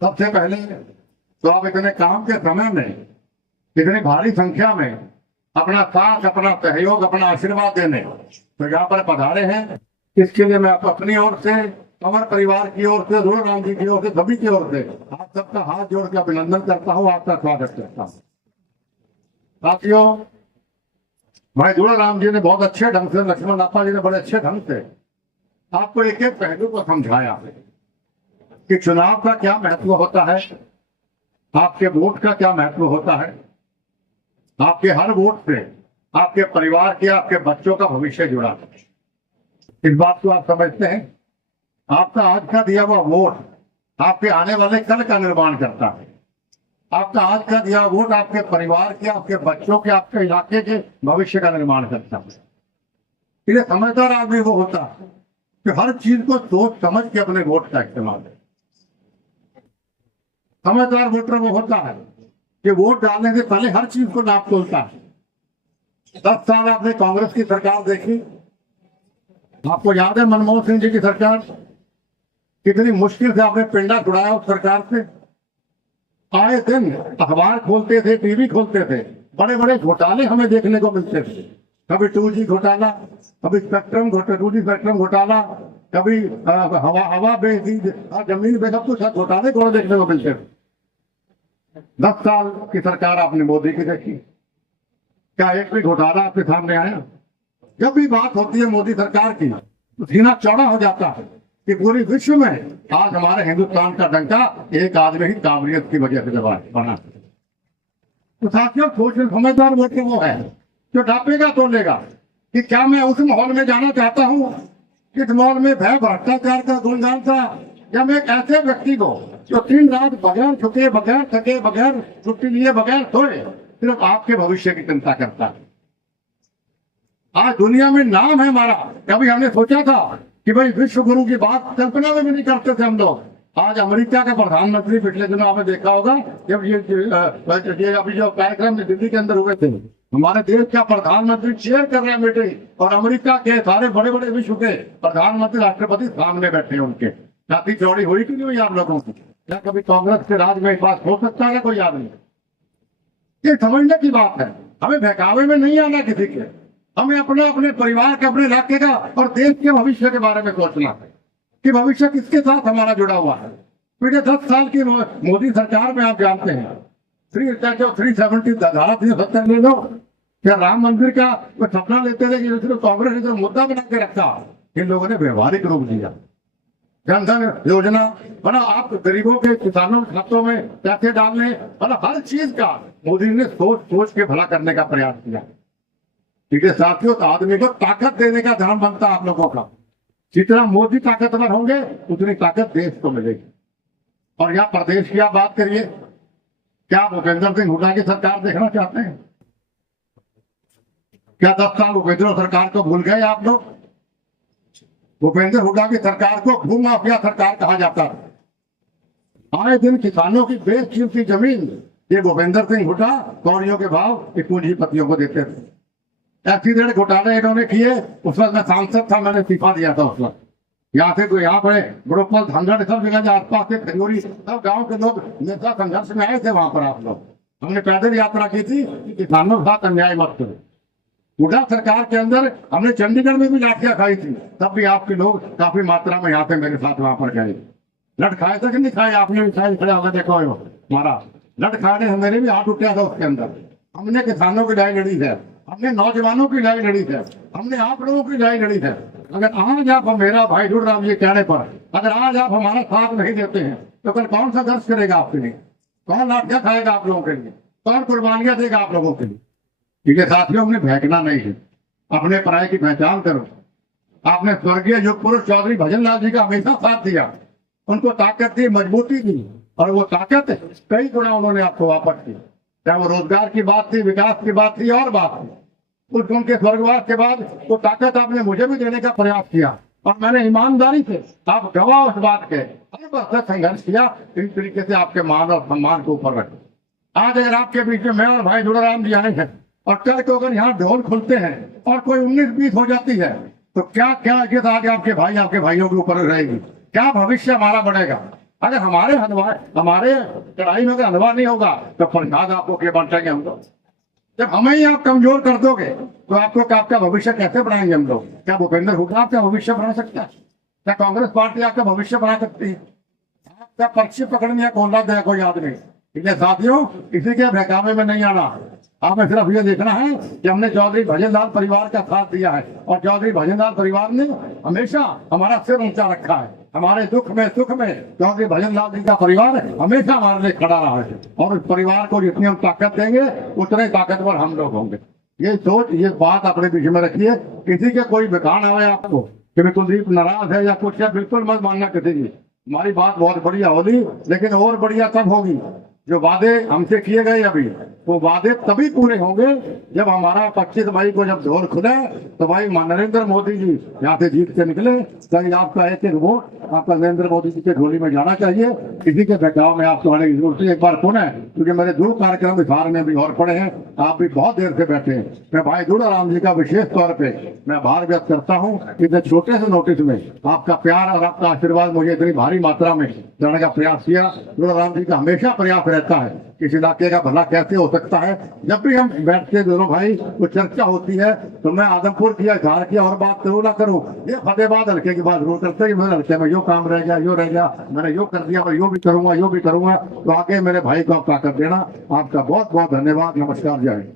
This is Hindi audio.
सबसे पहले तो आप इतने काम के समय में, इतनी भारी संख्या में अपना साथ, अपना सहयोग, अपना आशीर्वाद देने तो यहाँ पर पधारे हैं। इसके लिए मैं अपनी ओर से, अमर परिवार की ओर से, रूड़ा राम जी की ओर से, सभी की ओर से आप सबका हाथ जोड़ के अभिनंदन करता हूँ, आपका स्वागत करता हूँ। साथियों, भाई रूड़ा राम जी ने बहुत अच्छे ढंग से, लक्ष्मण लापा जी ने बड़े अच्छे ढंग से आपको एक एक पहलू को समझाया कि चुनाव का क्या महत्व होता है, आपके वोट का क्या महत्व होता है, आपके हर वोट से आपके परिवार के, आपके बच्चों का भविष्य जुड़ा है। इस बात को आप समझते हैं? आपका आज का दिया हुआ वोट आपके आने वाले कल का निर्माण करता है। आपका आज का दिया हुआ वोट आपके परिवार के, आपके बच्चों के, आपके इलाके के भविष्य का निर्माण करता है। इसलिए समझदार आदमी वो होता है कि हर चीज को सोच समझ के अपने वोट का इस्तेमाल करे। समझदार वोटर वो होता है कि वोट डालने से पहले हर चीज को नाप तोलता है। 10 साल आपने कांग्रेस की सरकार देखी, आपको याद है मनमोहन सिंह जी की सरकार, कितनी मुश्किल से आपने पिंडा छुड़ाया उस सरकार से। आए दिन अखबार खोलते थे, टीवी खोलते थे, बड़े बड़े घोटाले हमें देखने को मिलते थे। कभी 2G घोटाला, कभी स्पेक्ट्रम 2G स्पेक्ट्रम घोटाला, कभी हवा बेच दी, जमीन पे, सब कुछ घोटाले को देखने को मिलते थे। 10 साल की सरकार आपने मोदी की देखी, क्या एक भी घोटाला आपके सामने आया? जब भी बात होती है मोदी सरकार की तो सीना चौड़ा हो जाता है कि पूरे विश्व में आज हमारे हिंदुस्तान का डंका एक आदमी ही काबिलियत की वजह से बना। तो साथियों, समझदार वोटर वो है जो ढापेगा तोलेगा कि क्या मैं उस माहौल में जाना चाहता हूँ जिस माहौल में भय भ्रष्टाचार का गुणगान था, या मैं एक ऐसे व्यक्ति को जो 3 रात बगैर छुके, बगैर थके, बगैर छुट्टी लिए, बगैर सोए सिर्फ आपके भविष्य की चिंता करता है। आज दुनिया में नाम है हमारा। कभी हमने सोचा था कि भाई विश्व गुरु की बात कल्पना में भी नहीं करते थे हम लोग। आज अमेरिका के प्रधानमंत्री, पिछले दिनों आपने देखा होगा जब ये अभी जो कार्यक्रम दिल्ली के अंदर हुए थे, हमारे देश का प्रधानमंत्री चेयर कर रहे हैं मीटिंग और अमेरिका के सारे बड़े बड़े विश्व के प्रधानमंत्री, राष्ट्रपति सामने बैठे हैं उनके। छाती चौड़ी हुई कि नहीं हुई आप लोगों की? क्या कभी कांग्रेस के राज में बात हो सकता है कोई आदमी? ये समझने की बात है। हमें बहकावे में नहीं आना किसी के, हमें अपने परिवार के, अपने इलाके का और देश के भविष्य के बारे में सोचना है कि भविष्य किसके साथ हमारा जुड़ा हुआ है। पिछले 10 साल की मोदी सरकार में आप जानते हैं 370 धारा 370 ले लो, क्या राम मंदिर का वो सपना लेते थे कि सिर्फ कांग्रेस ने तो मुद्दा बना के रखा, इन लोगों ने व्यवहारिक रूप दिया। जनधन योजना बना, आप गरीबों के, किसानों के खातों में पैसे डालने, मतलब हर चीज का मोदी ने सोच सोच के भला करने का प्रयास किया। ठीक है साथियों, तो आदमी को ताकत देने का ध्यान बनता है आप लोगों का। जितना मोदी ताकतवर होंगे उतनी ताकत देश को मिलेगी। और यहाँ प्रदेश की आप बात करिए, क्या भूपेंद्र सिंह हुड्डा की सरकार देखना चाहते हैं? क्या 10 साल भूपेंद्र सरकार को भूल गए आप लोग? भूपेंद्र हुड्डा की सरकार को भूमाफिया सरकार कहा जाता है। आए दिन किसानों की बेशकीमती जमीन ये भूपेंद्र सिंह हुड्डा कौड़ियों के भाव पूंजीपतियों को देते थे। एक्सीडेंट घोटाले इन्होंने किए, उस वक्त मैं सांसद था, मैंने इस्तीफा दिया था उस वक्त। यहाँ से यहाँ पर गुड़ोपल, धनगढ़, सब जगह आसपास से खजूरी, सब गांव के लोग नेता संघर्ष में आए थे वहां पर। आप लोग, हमने पैदल यात्रा की थी कि किसानों के साथ अन्याय मत करो। हुड्डा सरकार के अंदर हमने चंडीगढ़ में भी लाठियां खाई थी, तब भी आपके लोग काफी मात्रा में यहाँ पे मेरे साथ वहां पर गए। लट खाए थे कि नहीं खाए? आपने भी खाए, खड़े होकर देखो हमारा लट खाने, मेरे भी हाथ उठा था उसके अंदर। हमने किसानों की लड़ाई लड़ी है, हमने नौजवानों की लड़ाई लड़ी है, हमने आप लोगों की लड़ाई लड़ी है। अगर आज आप मेरा भाई रूड़ा राम जी कहने पर अगर आज आप हमारा साथ नहीं देते हैं तो कल कौन सा दर्श करेगा आपके लिए? कौन लाठियां खाएगा आप लोगों के लिए? कौन कुर्बानियां देगा आप लोगों के लिए? ठीक है साथियों, हमने बहकना नहीं है, अपने पराये की पहचान करो। आपने स्वर्गीय युग पुरुष चौधरी भजन लाल जी का हमेशा साथ दिया, उनको ताकत दी, मजबूती दी, और वो ताकत कई गुना उन्होंने आपको वापस की। चाहे वो रोजगार की बात थी, विकास की बात थी और बात थी। उनके स्वर्गवास के बाद वो ताकत आपने मुझे भी देने का प्रयास किया और मैंने ईमानदारी से, आप गवाह उस बात के, हर संघर्ष किया। इस तरीके से आपके मान और सम्मान को ऊपर रखे। आज अगर आपके बीच में मैं और भाई रूड़ा राम जी आए हैं और कल को अगर यहाँ ढोल खुलते हैं और कोई 19-20 हो जाती है तो क्या क्या इज्जत आगे आपके भाई, आपके भाइयों के ऊपर रहेगी? क्या भविष्य हमारा बढ़ेगा? अगर हमारे कढ़ाई में अगर हलवा नहीं होगा तो प्रसाद आपको क्या बांटेंगे हम लोग? जब हमें ही आप कमजोर कर दोगे तो आपका भविष्य कैसे बनाएंगे हम लोग? क्या भूपेंद्र हुड्डा आपका भविष्य बना सकता है? क्या कांग्रेस पार्टी आपका भविष्य बना सकती है? आपका पक्ष पकड़ने या खोलना दे कोई आदमी? इसलिए साथियों, किसी के बहकावे में नहीं आना। हमें सिर्फ ये देखना है कि हमने चौधरी भजनलाल परिवार का साथ दिया है और चौधरी भजनलाल परिवार ने हमेशा हमारा सिर ऊंचा रखा है। हमारे दुख में सुख में चौधरी भजनलाल जी का परिवार हमेशा हमारे लिए खड़ा रहा है और उस परिवार को जितनी हम ताकत देंगे उतने ताकतवर हम लोग होंगे। ये सोच, ये बात अपने बीच में रखिए। किसी के कोई बखान आवे आपको कि मैं कुलदीप नाराज है या कुछ है, बिल्कुल मत मानना किसी की। हमारी बात बहुत बढ़िया होगी, लेकिन और बढ़िया तब होगी जो वादे हमसे किए गए अभी, वो वादे तभी पूरे होंगे जब हमारा 25 मई को जब दौर खुले तो भाई नरेंद्र मोदी जी यहाँ से जीत के निकले। कहीं आपका एक वोट आपका नरेंद्र मोदी जी के झोली में जाना चाहिए। किसी के बहकाव में आपको आने की जरूरत है। एक बार पुनः, क्योंकि मेरे 2 कार्यक्रम बिहार में भी और पड़े हैं, आप भी बहुत देर से बैठे हैं, मैं भाई दुड़ाराम जी का विशेष तौर पे मैं आभार व्यक्त करता हूँ। इतने छोटे से नोटिस में आपका प्यार और आपका आशीर्वाद मुझे इतनी भारी मात्रा में देने का प्रयास किया। दुड़ाराम जी का हमेशा प्रयास रहता है इस इलाके का भला कैसे हो सकता है। जब भी हम बैठते दोनों भाई तो चर्चा होती है तो मैं आदमपुर किया, धार किया और बात करूँ ना करूँ, ये फतेहाबाद हल्के की बात जरूर करते हैं। मेरे हल्के में यो काम रह गया, यो रह गया, मैंने यो कर दिया, मैं यो भी करूंगा, यो भी करूंगा। तो आगे मेरे भाई को आप ताकत देना। आपका बहुत बहुत धन्यवाद। नमस्कार, जय हिंद।